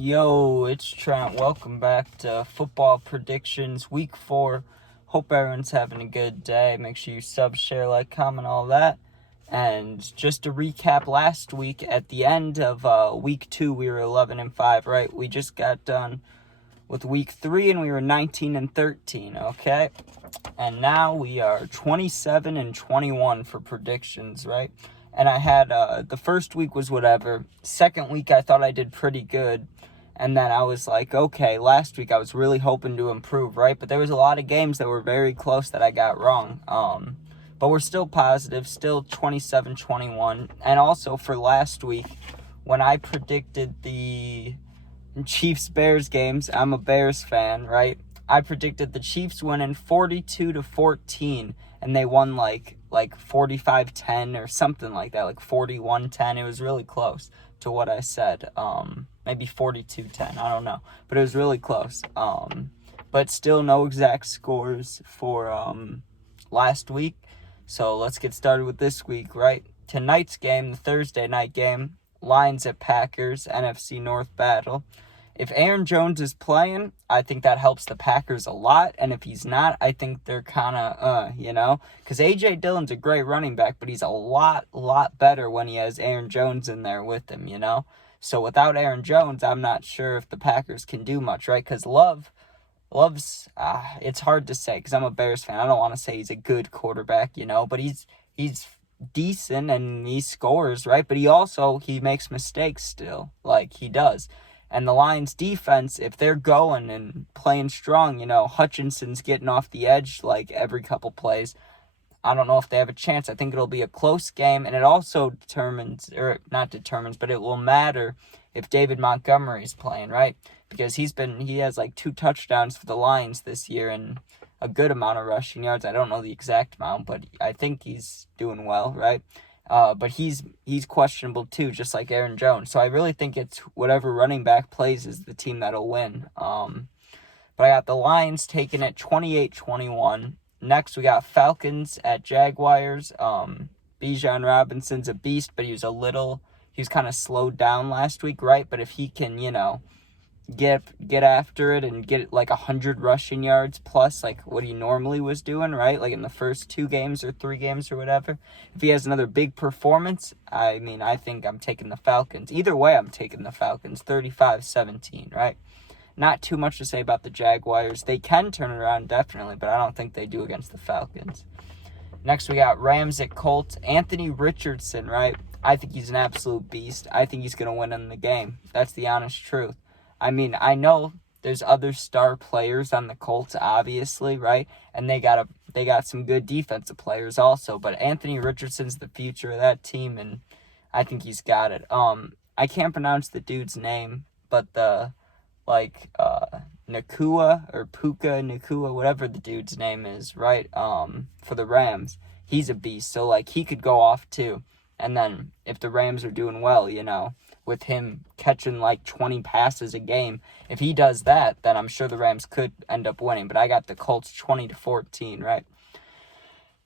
Yo, it's Trent. Welcome back to Football Predictions Week 4. Hope everyone's having a good day. Make sure you sub, share, like, comment, all that. And just to recap last week, at the end of Week 2, we were 11-5, right? We just got done with Week 3, and we were 19-13, okay? And now we are 27-21 for predictions, right? And I had, the first week was whatever. Second week, I thought I did pretty good. And then I was like, okay, last week I was really hoping to improve, right? But there was a lot of games that were very close that I got wrong. But we're still positive, still 27-21. And also for last week, when I predicted the Chiefs-Bears games, I'm a Bears fan, right? I predicted the Chiefs winning 42-14, and they won like 45-10 or something like that, like 41-10. It was really close to what I said. Maybe 42-10, I don't know. But it was really close. But still no exact scores for last week. So let's get started with this week, right? Tonight's game, the Thursday night game, Lions at Packers, NFC North battle. If Aaron Jones is playing, I think that helps the Packers a lot. And if he's not, I think they're kind of, because A.J. Dillon's a great running back, but he's a lot better when he has Aaron Jones in there with him, So without Aaron Jones, I'm not sure if the Packers can do much, right? Because Love's, it's hard to say because I'm a Bears fan. I don't want to say he's a good quarterback, but he's decent and he scores, right? But he makes mistakes still, like he does. And the Lions defense, if they're going and playing strong, Hutchinson's getting off the edge like every couple plays. I don't know if they have a chance. I think it'll be a close game, and it also but it will matter if David Montgomery's playing, right? Because he has like 2 touchdowns for the Lions this year and a good amount of rushing yards. I don't know the exact amount, but I think he's doing well, right? But he's questionable too, just like Aaron Jones. So I really think it's whatever running back plays is the team that'll win. But I got the Lions taking it 28-21. Next, we got Falcons at Jaguars. Bijan Robinson's a beast, but he was kind of slowed down last week, right? But if he can, get after it and get like 100 rushing yards plus like what he normally was doing, right? Like in the first 2 games or 3 games or whatever. If he has another big performance, I think I'm taking the Falcons. Either way, I'm taking the Falcons 35-17, right? Not too much to say about the Jaguars. They can turn it around, definitely, but I don't think they do against the Falcons. Next, we got Rams at Colts. Anthony Richardson, right? I think he's an absolute beast. I think he's going to win in the game. That's the honest truth. I know there's other star players on the Colts, obviously, right? And they got some good defensive players also, but Anthony Richardson's the future of that team, and I think he's got it. I can't pronounce the dude's name, but Nakua or Puka Nakua, whatever the dude's name is, right? For the Rams, he's a beast. So he could go off too. And then if the Rams are doing well, with him catching 20 passes a game, if he does that, then I'm sure the Rams could end up winning. But I got the Colts 20-14, right?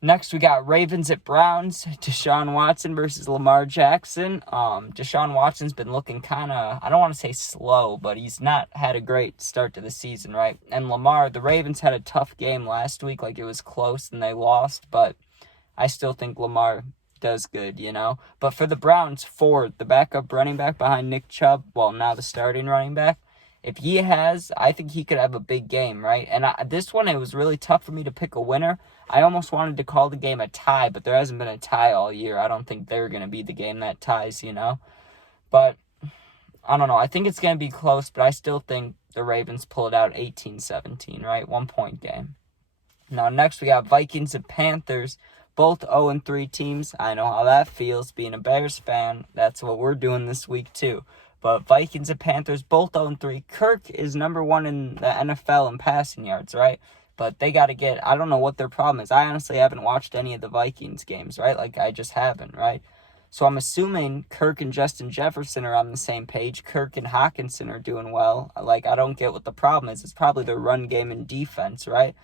Next, we got Ravens at Browns. Deshaun Watson versus Lamar Jackson. Deshaun Watson's been looking kind of, I don't want to say slow, but he's not had a great start to the season, right? And Lamar, the Ravens had a tough game last week. It was close and they lost, but I still think Lamar does good, But for the Browns, Ford, the backup running back behind Nick Chubb, now the starting running back, I think he could have a big game, right? And this one, it was really tough for me to pick a winner. I almost wanted to call the game a tie, but there hasn't been a tie all year. I don't think they're going to be the game that ties, But I don't know. I think it's going to be close, but I still think the Ravens pull it out 18-17, right? 1-point game. Now, next we got Vikings and Panthers, both 0-3 teams. I know how that feels being a Bears fan. That's what we're doing this week, too. But Vikings and Panthers, both 0-3. Kirk is number 1 in the NFL in passing yards, right? But they got to I don't know what their problem is. I honestly haven't watched any of the Vikings games, right? I just haven't, right? So I'm assuming Kirk and Justin Jefferson are on the same page. Kirk and Hockenson are doing well. I don't get what the problem is. It's probably their run game and defense, right?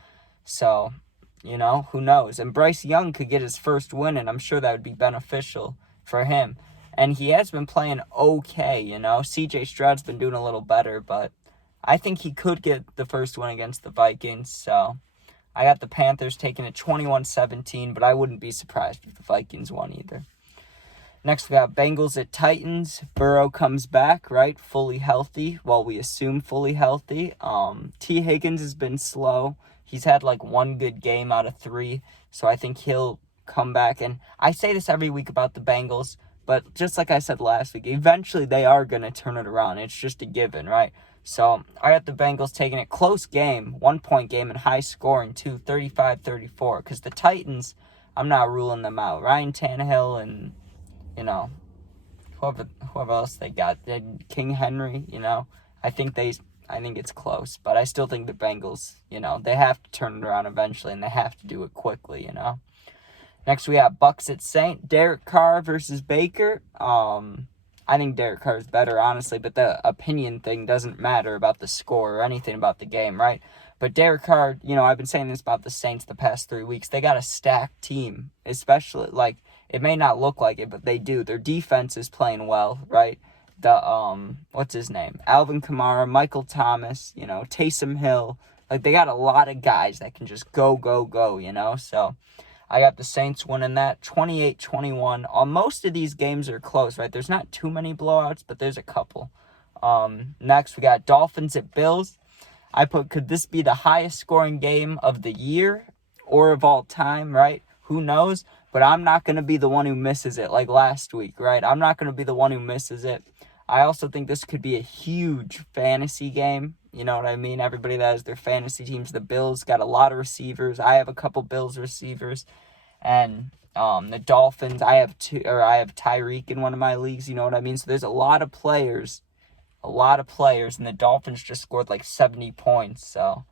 So, who knows? And Bryce Young could get his first win, and I'm sure that would be beneficial for him. And he has been playing okay, you know. CJ Stroud's been doing a little better, but I think he could get the first win against the Vikings. So I got the Panthers taking it 21-17, but I wouldn't be surprised if the Vikings won either. Next, we got Bengals at Titans. Burrow comes back, right? Fully healthy. Well, we assume fully healthy. T. Higgins has been slow. He's had like one good game out of 3. So I think he'll come back. And I say this every week about the Bengals, but just like I said last week, eventually they are going to turn it around. It's just a given, right? So I got the Bengals taking it. Close game, 1-point game, and high scoring too, 35-34. Because the Titans, I'm not ruling them out. Ryan Tannehill and, you know, whoever else they got, King Henry, you know, I think it's close, but I still think the Bengals, you know, they have to turn it around eventually, and they have to do it quickly, you know. Next, we got Bucks at Saint. Derek Carr versus Baker. I think Derek Carr is better, honestly, but the opinion thing doesn't matter about the score or anything about the game, right? But Derek Carr, you know, I've been saying this about the Saints the past 3 weeks. They got a stacked team, especially, like, it may not look like it, but they do. Their defense is playing well, right? What's his name? Alvin Kamara, Michael Thomas, you know, Taysom Hill. Like, they got a lot of guys that can just go, you know? So I got the Saints winning that 28-21. Most of these games are close, right? There's not too many blowouts, but there's a couple. Next, we got Dolphins at Bills. Could this be the highest scoring game of the year or of all time, right? Who knows? But I'm not going to be the one who misses it like last week, right? I'm not going to be the one who misses it. I also think this could be a huge fantasy game. You know what I mean? Everybody that has their fantasy teams, the Bills got a lot of receivers. I have a couple Bills receivers. And the Dolphins, I have Tyreek in one of my leagues, you know what I mean? So there's a lot of players, and the Dolphins just scored like 70 points. So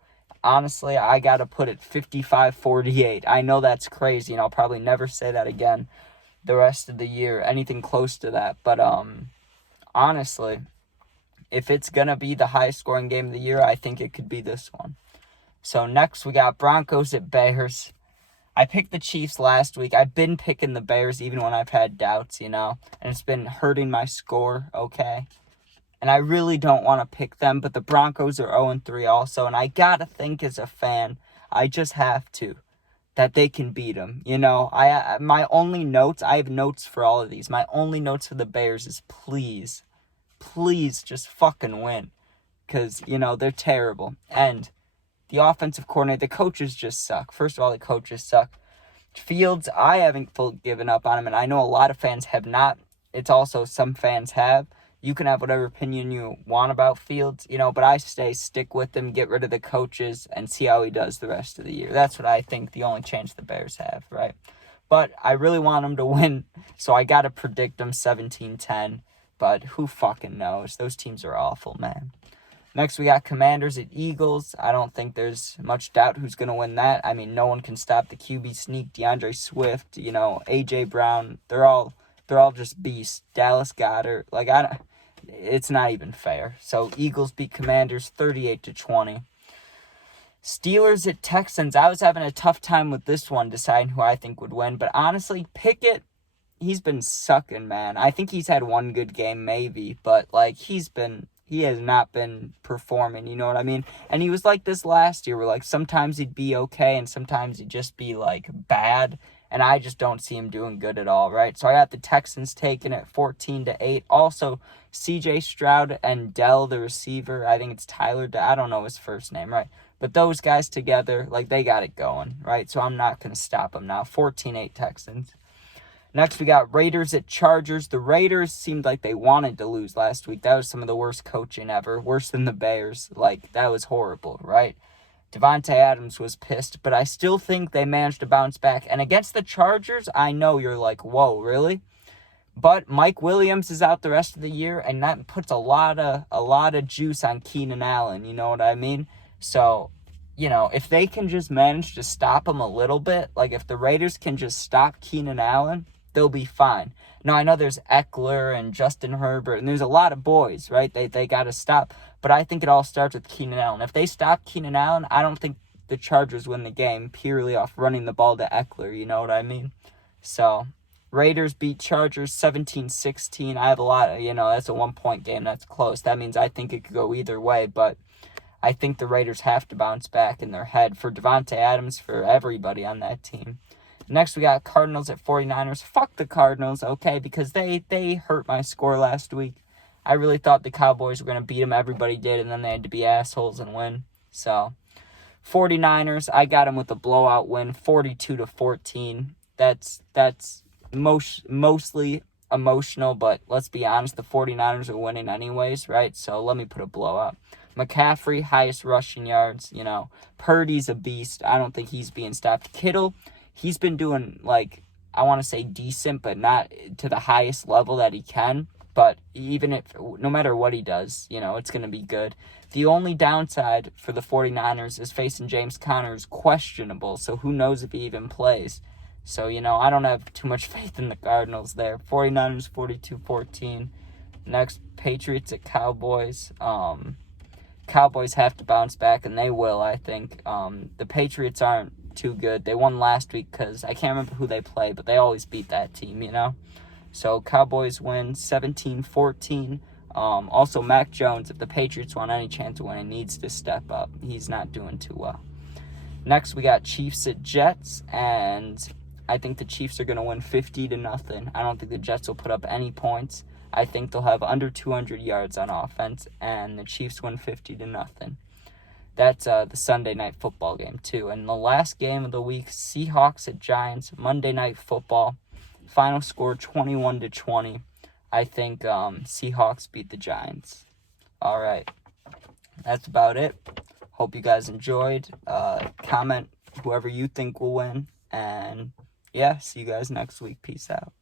honestly, I got to put it 55-48. I know that's crazy, and I'll probably never say that again the rest of the year, anything close to that. But honestly, if it's going to be the highest scoring game of the year, I think it could be this one. So next, we got Broncos at Bears. I picked the Chiefs last week. I've been picking the Bears even when I've had doubts, you know, and it's been hurting my score, okay? And I really don't want to pick them, but the Broncos are 0-3 also, and I got to think as a fan, I just have to, that they can beat them, you know? I have notes for all of these. My only notes for the Bears is please just fucking win, because, you know, they're terrible. And the offensive coordinator, the coaches just suck. First of all, the coaches suck. Fields, I haven't given up on him, and I know a lot of fans have not. It's also some fans have. You can have whatever opinion you want about Fields, you know, but I stick with him, get rid of the coaches, and see how he does the rest of the year. That's what I think the only chance the Bears have, right? But I really want them to win, so I got to predict them 17-10, but who fucking knows? Those teams are awful, man. Next, we got Commanders at Eagles. I don't think there's much doubt who's going to win that. I mean, no one can stop the QB sneak. DeAndre Swift, you know, A.J. Brown. They're all just beasts. Dallas Goedert. Like, it's not even fair. So, Eagles beat Commanders 38-20. Steelers at Texans. I was having a tough time with this one, deciding who I think would win. But honestly, Pickett, he's been sucking, man. I think he's had one good game, maybe. But, like, he has not been performing, you know what I mean? And he was like this last year, where, like, sometimes he'd be okay, and sometimes he'd just be, like, bad. And I just don't see him doing good at all, right? So I got the Texans taking it 14-8. Also, C.J. Stroud and Dell, the receiver, I think it's Tyler, I don't know his first name, right? But those guys together, like, they got it going, right? So I'm not going to stop them now. 14-8 Texans. Next, we got Raiders at Chargers. The Raiders seemed like they wanted to lose last week. That was some of the worst coaching ever. Worse than the Bears. Like, that was horrible, right? Devontae Adams was pissed, but I still think they managed to bounce back. And against the Chargers, I know you're like, whoa, really? But Mike Williams is out the rest of the year, and that puts a lot of juice on Keenan Allen, you know what I mean? So, you know, if they can just manage to stop him a little bit, like if the Raiders can just stop Keenan Allen, they'll be fine. Now, I know there's Eckler and Justin Herbert, and there's a lot of boys, right? They got to stop. But I think it all starts with Keenan Allen. If they stop Keenan Allen, I don't think the Chargers win the game purely off running the ball to Eckler, you know what I mean? So, Raiders beat Chargers 17-16. I have a lot of, that's a 1-point game. That's close. That means I think it could go either way, but I think the Raiders have to bounce back in their head for Devontae Adams, for everybody on that team. Next, we got Cardinals at 49ers. Fuck the Cardinals, okay, because they hurt my score last week. I really thought the Cowboys were going to beat them. Everybody did, and then they had to be assholes and win. So, 49ers, I got them with a blowout win, 42-14. That's mostly emotional, but let's be honest, the 49ers are winning anyways, right? So let me put a blowout. McCaffrey, highest rushing yards, Purdy's a beast. I don't think he's being stopped. Kittle, he's been doing, I want to say decent, but not to the highest level that he can. But no matter what he does, it's going to be good. The only downside for the 49ers is facing James Conner is questionable, so who knows if he even plays. So, I don't have too much faith in the Cardinals there. 49ers 42-14. Next, Patriots at Cowboys. Cowboys have to bounce back, and they will, I think. The Patriots aren't too good. They won last week because I can't remember who they play, but they always beat that team, So, Cowboys win 17-14. Also, Mac Jones, if the Patriots want any chance of winning, needs to step up. He's not doing too well. Next, we got Chiefs at Jets, and I think the Chiefs are going to win 50-0. I don't think the Jets will put up any points. I think they'll have under 200 yards on offense, and the Chiefs win 50-0. That's the Sunday Night Football game, too. And the last game of the week, Seahawks at Giants, Monday Night Football. Final score 21-20. I think Seahawks beat the Giants. All right. That's about it. Hope you guys enjoyed. Comment whoever you think will win. And yeah, see you guys next week. Peace out.